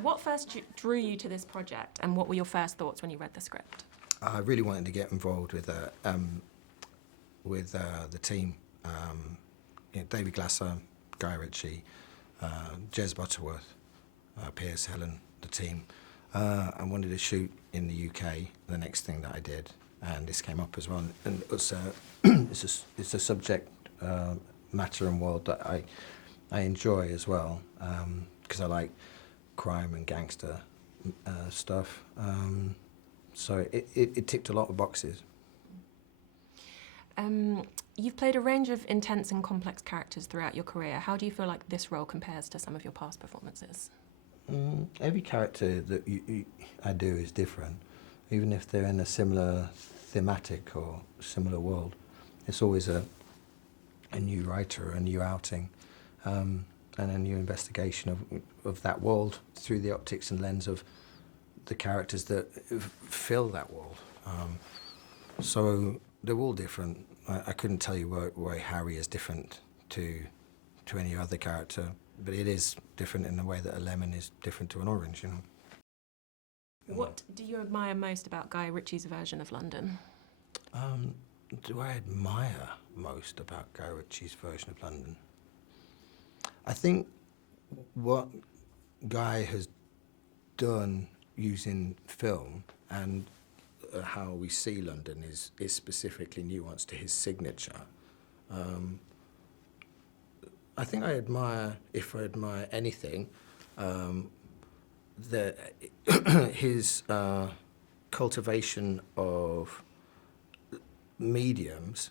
What first drew you to this project, and what were your first thoughts when you read the script? I really wanted to get involved with the team. David Glasser, Guy Ritchie, Jez Butterworth, Pierce, Helen, the team. I wanted to shoot in the UK, the next thing that I did, and this came up as well. And it's a subject matter and world that I enjoy as well, because I like crime and gangster stuff. So it ticked a lot of boxes. You've played a range of intense and complex characters throughout your career. How do you feel like this role compares to some of your past performances? Every character that I do is different, even if they're in a similar thematic or similar world. It's always a new writer, a new outing, and a new investigation of that world through the optics and lens of the characters that fill that world. So they're all different. I couldn't tell you why Harry is different to any other character, but it is different in the way that a lemon is different to an orange, you know. What do you admire most about Guy Ritchie's version of London? Do I admire most about Guy Ritchie's version of London? I think what Guy has done using film and how we see London is specifically nuanced to his signature. I think if I admire anything, his cultivation of mediums,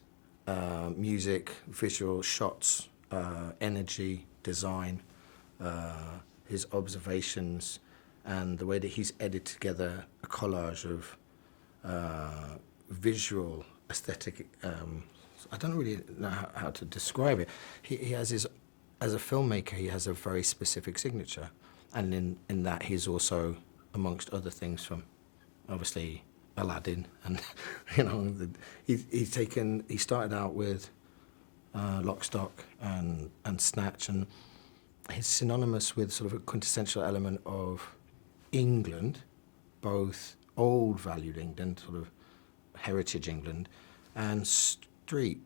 music, visual shots, energy, design, his observations, and the way that he's edited together a collage of visual aesthetic. I don't really know how to describe it. He has his, as a filmmaker, he has a very specific signature, and in that he's also, amongst other things, from obviously Aladdin, and you know, he started out with Lock, Stock, and Snatch, and he's synonymous with sort of a quintessential element of England, both old valued England, sort of heritage England, and street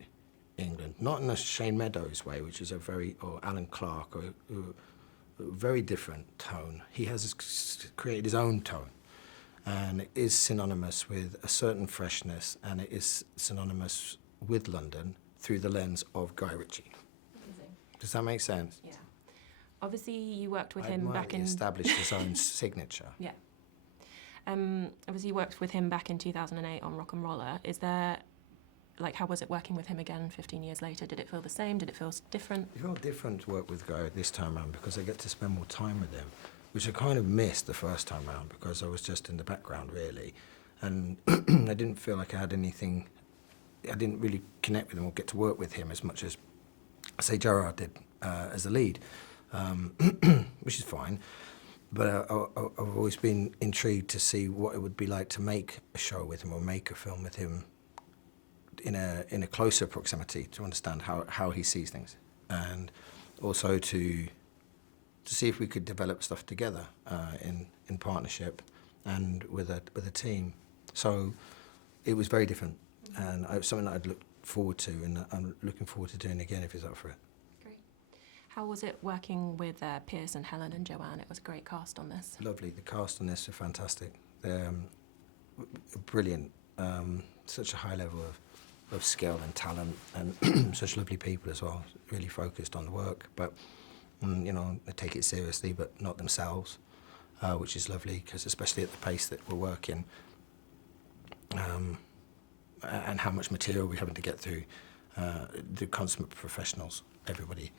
England, not in a Shane Meadows way, which is or Alan Clark, or a very different tone. He has created his own tone, and it is synonymous with a certain freshness, and it is synonymous with London through the lens of Guy Ritchie. Amazing. Does that make sense? Yeah. Obviously, you worked with him back in... He established his own signature. Yeah. Obviously, you worked with him back in 2008 on Rock and Roller. Is there, how was it working with him again 15 years later? Did it feel the same? Did it feel different? It felt different to work with Guy this time around because I get to spend more time with him, which I kind of missed the first time around because I was just in the background, really. And I didn't feel like I had anything, I didn't really connect with him or get to work with him as much as, say, Gerard did as the lead, which is fine. But I've always been intrigued to see what it would be like to make a show with him or make a film with him in a closer proximity, to understand how he sees things, and also to see if we could develop stuff together in partnership and with a team. So it was very different, and something that I'd looked forward to, and I'm looking forward to doing again if he's up for it. How was it working with Pierce and Helen and Joanne? It was a great cast on this. Lovely. The cast on this are fantastic. They're brilliant. Such a high level of skill and talent, and such lovely people as well. Really focused on the work, but you know, they take it seriously, but not themselves, which is lovely, because especially at the pace that we're working, and how much material we're having to get through, the consummate professionals, everybody.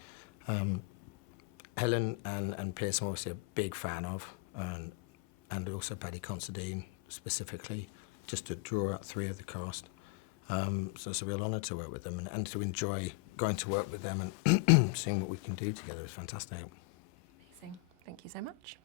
Helen and Pierce I'm obviously a big fan of, and also Paddy Considine specifically, just to draw out three of the cast. So it's a real honour to work with them, and to enjoy going to work with them and seeing what we can do together is fantastic. Amazing. Thank you so much.